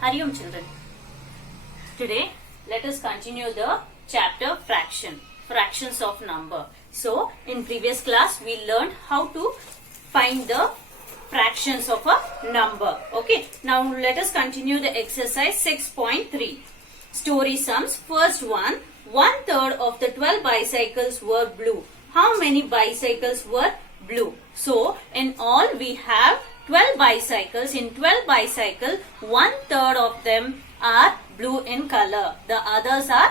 Hariom children. Today let us continue the chapter fractions of number. So in previous class we learned how to find the fractions of a number. Okay, now let us continue the exercise 6.3. Story sums. First one, 1/3 of the 12 bicycles were blue. How many bicycles were blue? So in all we have 12 bicycles. In 12 bicycles, 1/3 of them are blue in color. The others are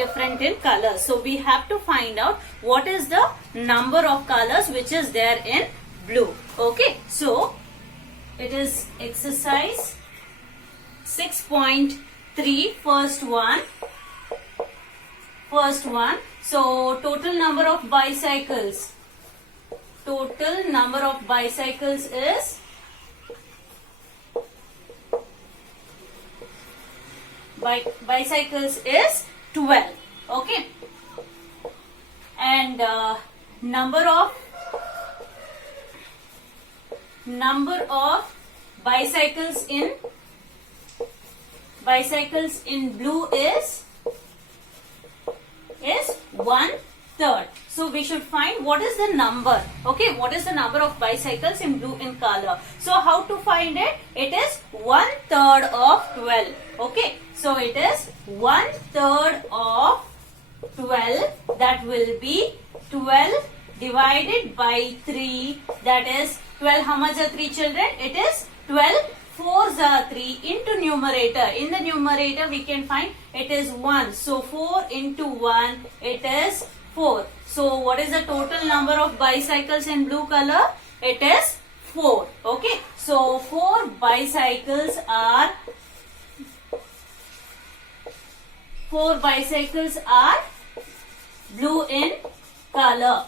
different in color. So we have to find out what is the number of colors which is there in blue. Okay, so it is exercise 6.3, first one. So total number of bicycles. Total number of bicycles is bicycles is 12. Okay, and number of bicycles in blue is 1/3. So we should find what is the number. Okay, what is the number of bicycles in blue in color? So how to find it? It is 1/3 of 12. Okay, so it is 1/3 of 12. That will be 12 divided by 3. That is 12. How much are 3 children? It is 12. 4s are 3 into numerator. In the numerator we can find it is 1. So 4 into 1 it is 4. So what is the total number of bicycles in blue color? It is 4. Okay. So 4 bicycles are blue in color.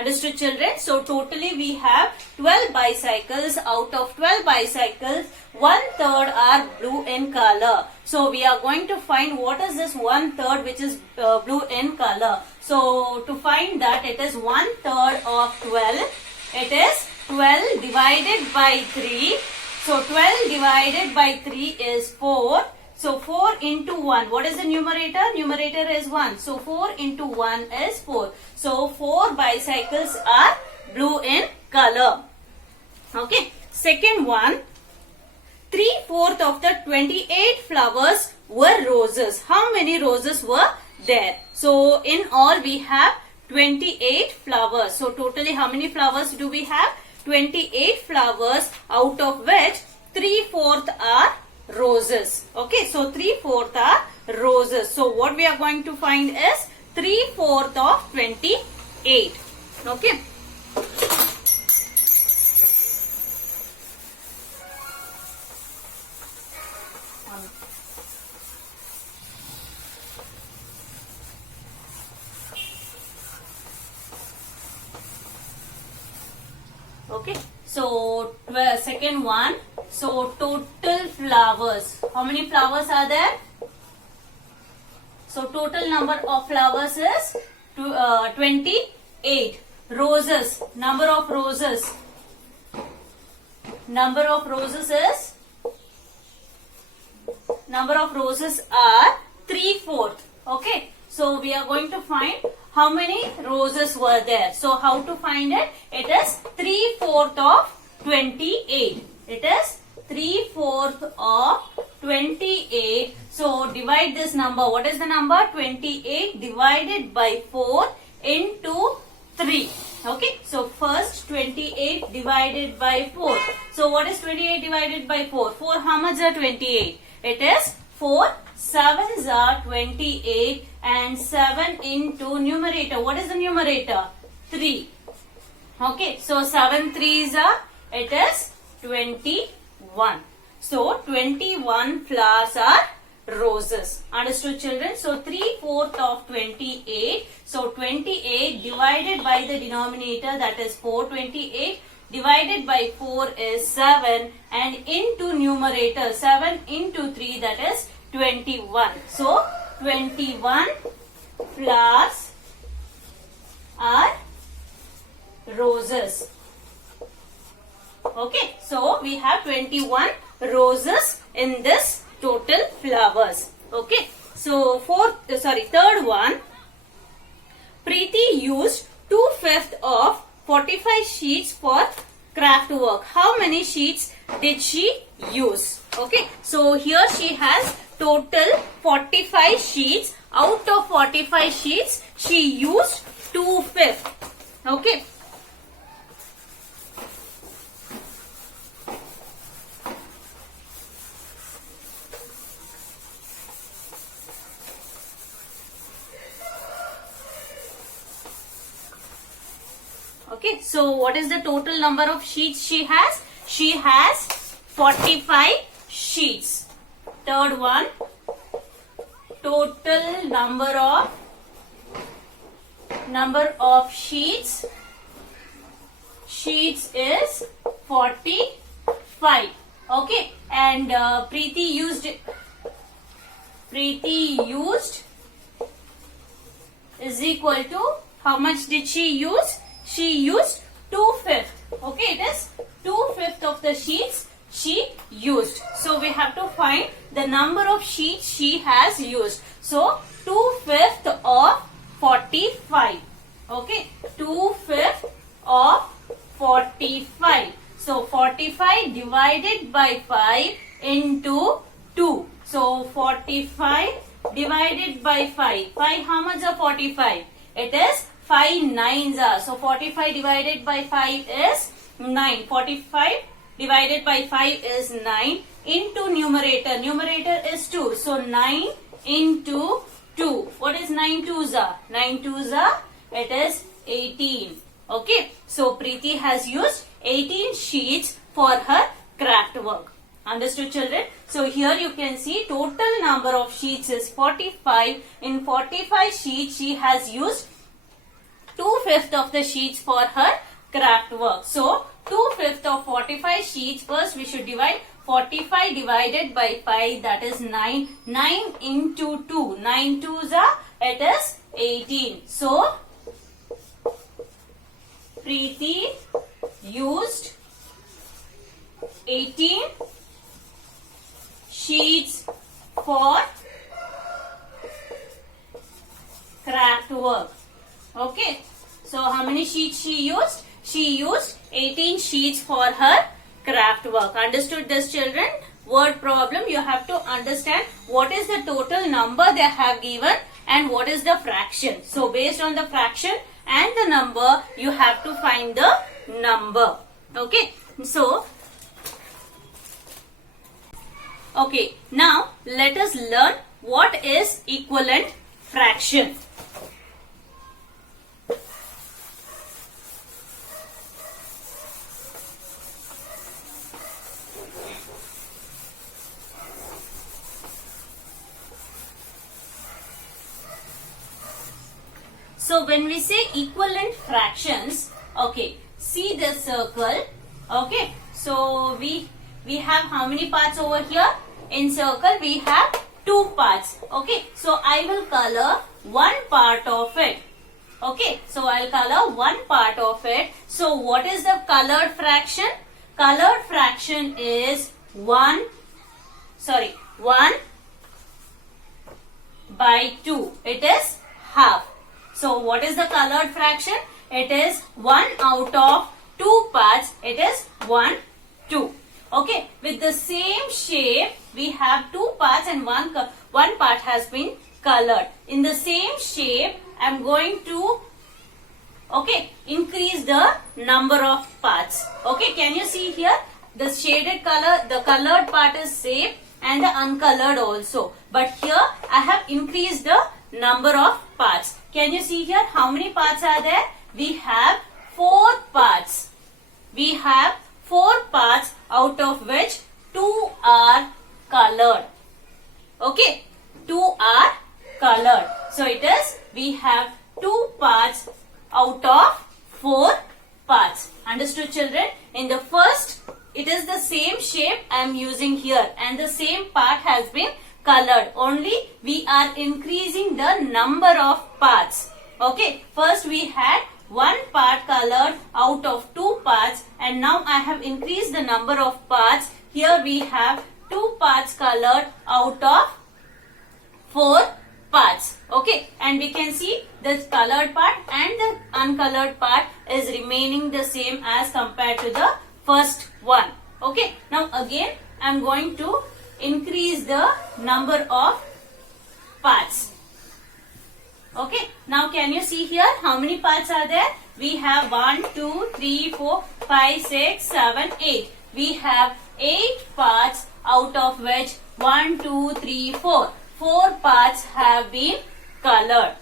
Understood children? So totally we have 12 bicycles. Out of 12 bicycles, 1/3 are blue in color. So we are going to find what is this 1/3 which is blue in color. So to find that, it is 1/3 of 12. It is 12 divided by 3. So 12 divided by 3 is 4. So 4 into 1. What is the numerator? Numerator is 1. So 4 into 1 is 4. So 4 bicycles are blue in color. Okay. Second one. 3/4 of the 28 flowers were roses. How many roses were there? So in all we have 28 flowers. So totally how many flowers do we have? 28 flowers, out of which 3/4 are roses. Okay, so 3/4 are roses. So what we are going to find is 3/4 of 28. Okay. Okay, so second one. So total flowers. How many flowers are there? So total number of flowers is 28. Roses. Number of roses. Number of roses are 3/4. Okay. So we are going to find how many roses were there. So how to find it? It is 3/4 of 28. It is 3/4 of 28. So divide this number. What is the number? 28 divided by 4 into 3. Okay. So first 28 divided by 4. So what is 28 divided by 4? 4 how much are 28? It is 4 7s are 28 and 7 into numerator. What is the numerator? 3. Okay. So 7 3s are, it is 21. So 21 flowers are roses. Understood children? So 3/4 of 28. So 28 divided by the denominator, that is 4. 28 divided by 4 is 7 and into numerator 7 into 3, that is 21. So 21 flowers are roses. Okay, so we have 21 roses in this total flowers. Okay, so third one, Preeti used 2/5 of 45 sheets for craft work. How many sheets did she use? Okay, so here she has total 45 sheets. Out of 45 sheets, she used 2/5. Okay. Okay, so what is the total number of sheets she has? She has 45 sheets. Third one, total number of sheets is 45. Okay, and Preeti used is equal to, how much did she use? She used 2/5. Okay, it is 2/5 of the sheets she used. So we have to find the number of sheets she has used. So 2/5 of 45. Okay, 2/5 of 45. So 45 divided by 5 into 2. So 45 divided by 5. 5, how much are 45? It is 5 nines are. So 45 divided by 5 is 9. 45 divided by 5 is 9 into numerator. Numerator is 2. So 9 into 2. What is 9 twos are? 9 twos are, it is 18. Okay. So Preeti has used 18 sheets for her craft work. Understood, children? So here you can see total number of sheets is 45. In 45 sheets she has used 2/5 of the sheets for her craft work. So 2/5 of 45 sheets, first we should divide 45 divided by 5, that is 9. 9 into 2. 9 twos are, it is 18. So Preeti used 18 sheets for craft work. Okay, so how many sheets she used? She used 18 sheets for her craft work. Understood this, children? Word problem, you have to understand what is the total number they have given and what is the fraction. So based on the fraction and the number, you have to find the number. Okay, so okay, now let us learn what is equivalent fraction. So when we say equivalent fractions, okay, see this circle. Okay, so we have how many parts over here? In circle we have 2 parts. Okay, so I will color one part of it. Okay, so I'll color one part of it. So what is the colored fraction? Colored fraction is 1 by 2. It is half. So what is the colored fraction? It is 1 out of 2 parts. It is 1, 2. Okay, with the same shape, we have 2 parts and one part has been colored. In the same shape, I am going to increase the number of parts. Okay, can you see here? The shaded color, the colored part is same and the uncolored also. But here, I have increased the number of parts. Can you see here how many parts are there? We have 4 parts. We have 4 parts out of which 2 are colored. Okay, 2 are colored. So it is, we have 2 parts out of 4 parts. Understood, children? In the first, it is the same shape I am using here and the same part has been colored. Only we are increasing the number of parts. Okay, first we had one part colored out of two parts, and now I have increased the number of parts. Here we have two parts colored out of four parts. Okay, and we can see the colored part and the uncolored part is remaining the same as compared to the first one. Okay, now again I am going to increase the number of parts. Okay, now can you see here how many parts are there? We have 1, 2, 3, 4, 5, 6, 7, 8. We have 8 parts, out of which 1, 2, 3, 4. 4 parts have been colored.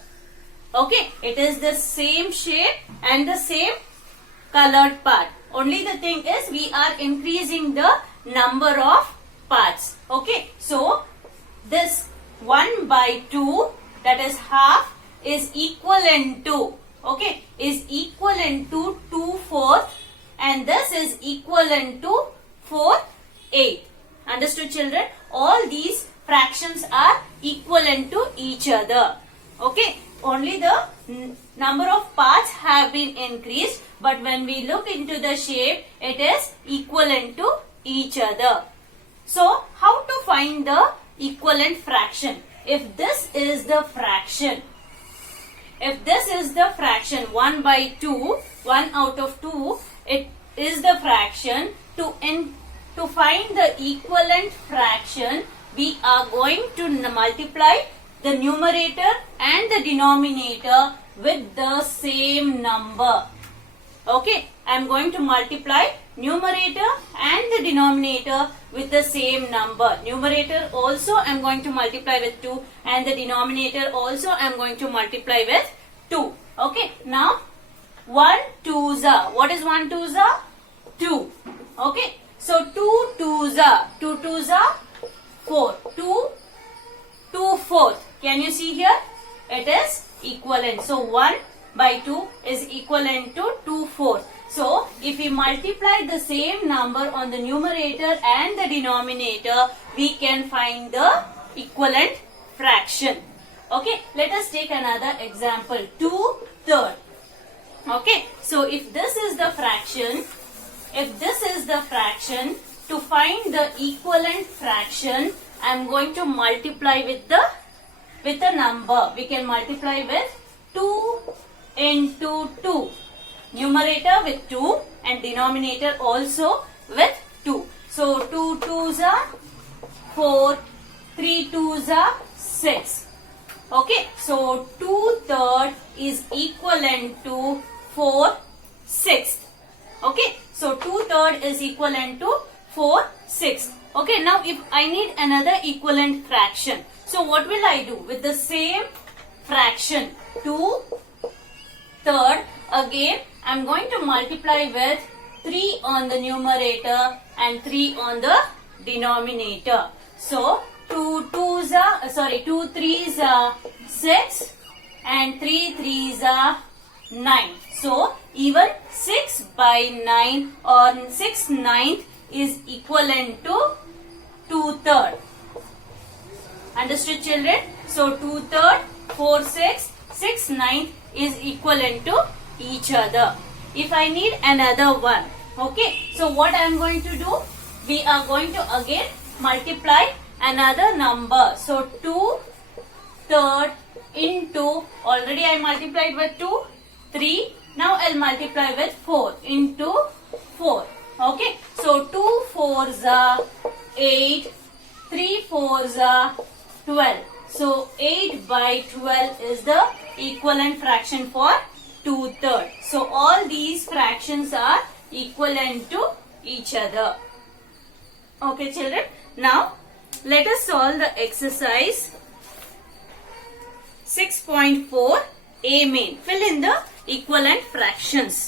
Okay, it is the same shape and the same colored part. Only the thing is we are increasing the number of parts. Okay, so this 1 by 2, that is half, is equivalent to, okay, is equivalent to 2/4, and this is equivalent to 4/8. Understood, children? All these fractions are equivalent to each other. Okay, only the number of parts have been increased, but when we look into the shape, it is equivalent to each other. So, how to find the equivalent fraction? If this is the fraction, 1 by 2, 1 out of 2, it is the fraction. To find the equivalent fraction, we are going to multiply the numerator and the denominator with the same number. Okay, I am going to multiply numerator and the denominator with the same number. Numerator also I am going to multiply with 2, and the denominator also I am going to multiply with 2. Okay, now 1 2s are, what is 1 2s are? 2. Okay, so 2 2s are 4. 2/4. Can you see here? It is equivalent. So 1 by 2 is equivalent to 2/4. So if we multiply the same number on the numerator and the denominator, we can find the equivalent fraction. Okay, let us take another example. 2/3. Okay, so if this is the fraction, to find the equivalent fraction, I am going to multiply with a number. We can multiply with 2 into 2. Numerator with 2 and denominator also with 2. So 2 2s are 4, 3 2s are 6. Okay, so 2/3 is equivalent to 4/6. Okay, so 2/3 is equivalent to 4/6. Okay, now if I need another equivalent fraction, so what will I do? With the same fraction, 2/3, again I am going to multiply with 3 on the numerator and 3 on the denominator. So 2 3s are 6 and 3 3s are 9. So even 6 by 9 or 6/9 is equivalent to 2/3. Understood, children? So 2/3, 4/6, 6/9 is equivalent to each other. If I need another one, okay, so what I am going to do? We are going to again multiply another number. So 2/3 into, already I multiplied with 2, 3. Now I'll multiply with 4 into 4. Okay, so 2 4s are 8, 3 4s are 12. So 8 by 12 is the equivalent fraction for 2/3. So all these fractions are equivalent to each other. Okay, children. Now let us solve the exercise 6.4 A main. Fill in the equivalent fractions.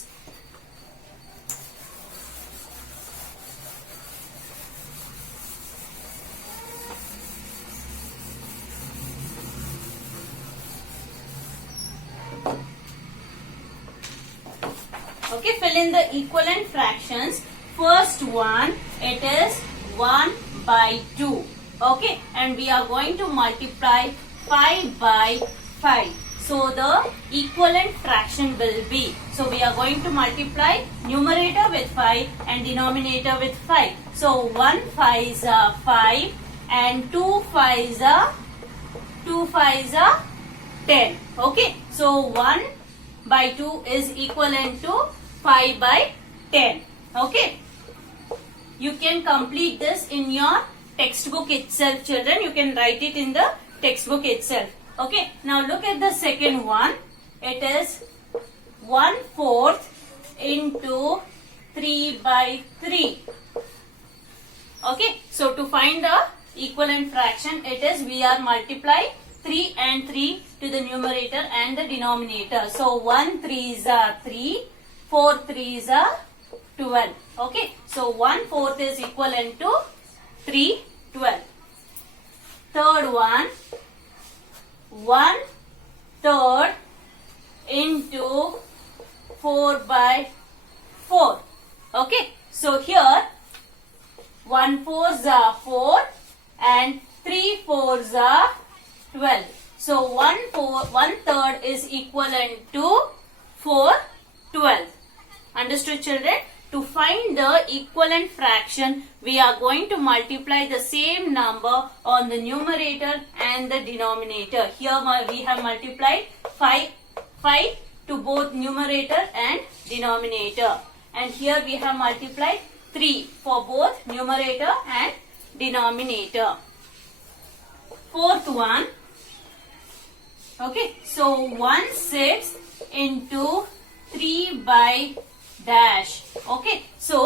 Okay, fill in the equivalent fractions. First one, it is 1 by 2. Okay, and we are going to multiply 5 by 5. So the equivalent fraction will be, so we are going to multiply numerator with 5 and denominator with 5. So 1 5s are 5 and 2 5s are 10. Okay, so 1 by 2 is equivalent to 5 by 10. Okay, you can complete this in your textbook itself, children. You can write it in the textbook itself. Okay, now look at the second one. It is 1/4 into 3 by 3. Okay, so to find the equivalent fraction, it is we are multiplying 3 and 3 to the numerator and the denominator. So 1 3s are 3, 4 3s are 12. Okay, so 1/4 is equivalent to 3/12. Third one, 1/3 into 4 by 4. Okay, so here 1/4s are 4 and 3/4s are 12. So 1/3 is equivalent to 4/12. Understood, children? To find the equivalent fraction, we are going to multiply the same number on the numerator and the denominator. Here we have multiplied 5 to both numerator and denominator. And here we have multiplied 3 for both numerator and denominator. Fourth one. Okay, so 1/6 into 3 by dash. Okay, so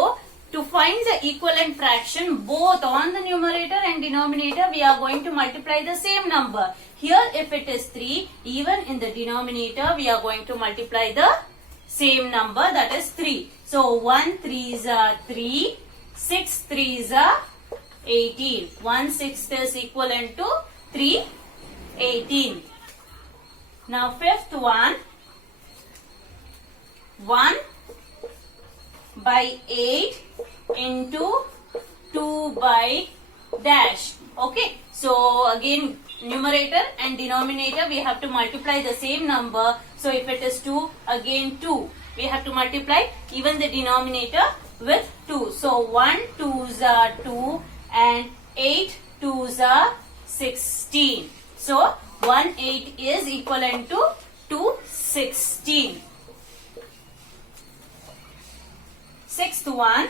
to find the equivalent fraction both on the numerator and denominator, we are going to multiply the same number. Here if it is 3, even in the denominator we are going to multiply the same number, that is 3. So 1 3s are 3, 6 3s are 18. 1/6 is equivalent to 3/18. Now fifth one, 1 by 8 into 2 by dash. Okay, so again numerator and denominator we have to multiply the same number. So if it is 2, again 2. We have to multiply even the denominator with 2. So 1 2s are 2 and 8 2s are 16. So 1 8 is equivalent to 2/16. Sixth one,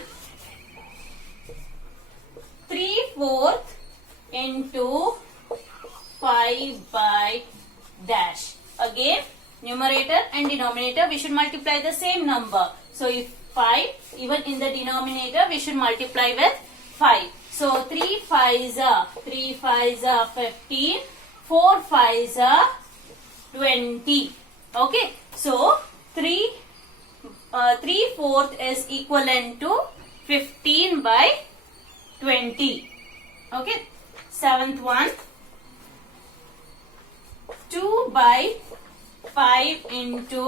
3/4 into 5 by dash. Again, numerator and denominator we should multiply the same number. So if 5, even in the denominator we should multiply with 5. So 3 5s are 15, 4 5s are 20. Okay, so 3/4 is equivalent to 15 by 20. Okay, seventh one, 2 by 5 into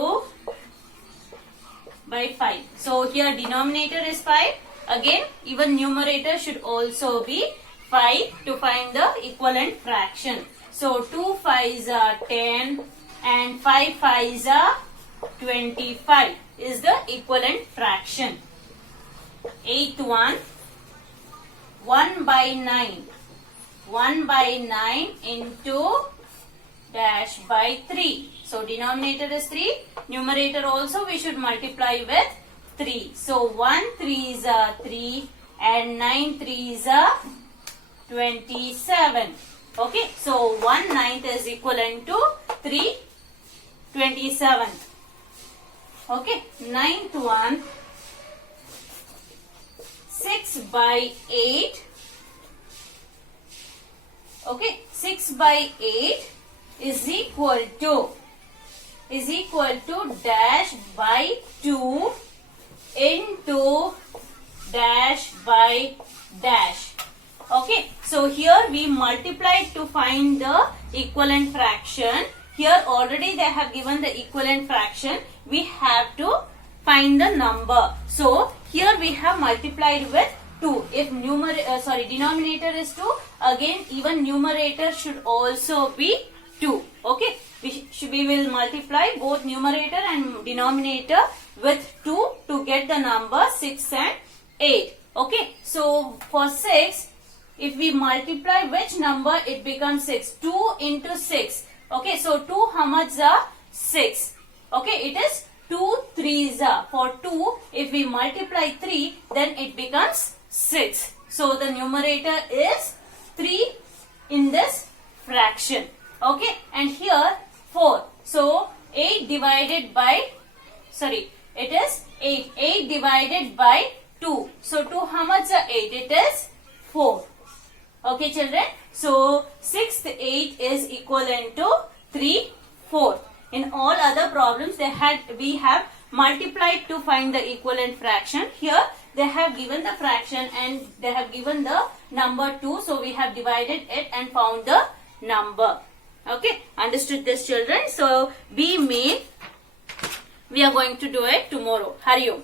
by 5. So here denominator is 5. Again, even numerator should also be 5 to find the equivalent fraction. So 2 5s are 10 and 5 5s are 25 is the equivalent fraction. Eighth one, 1 by 9. 1 by 9 into dash by 3. So denominator is 3. Numerator also we should multiply with 3. So 1 3s are 3 and 9 3s are 27. Okay, so 1/9 is equivalent to 3/27. Okay, ninth one, 6 by 8. Okay, 6 by 8 is equal to dash by 2 into dash by dash. Okay, so here we multiplied to find the equivalent fraction. Here already they have given the equivalent fraction. We have to find the number. So here we have multiplied with 2. If denominator is 2, again even numerator should also be 2. Okay, we will multiply both numerator and denominator with 2 to get the number 6 and 8. Okay, so for 6, if we multiply which number, it becomes 6. 2 into 6. Okay, so 2 how much are 6? Okay, it is 2 3s are. For 2, if we multiply 3, then it becomes 6. So the numerator is 3 in this fraction. Okay, and here 4. So 8 divided by, sorry, it is 8. 8 divided by 2. So 2 how much are 8? It is 4. Okay children, so 6th 8 is equivalent to 3/4. In all other problems we have multiplied to find the equivalent fraction. Here they have given the fraction and they have given the number 2. So we have divided it and found the number. Okay, understood this children? So B main, we are going to do it tomorrow. Hari Om.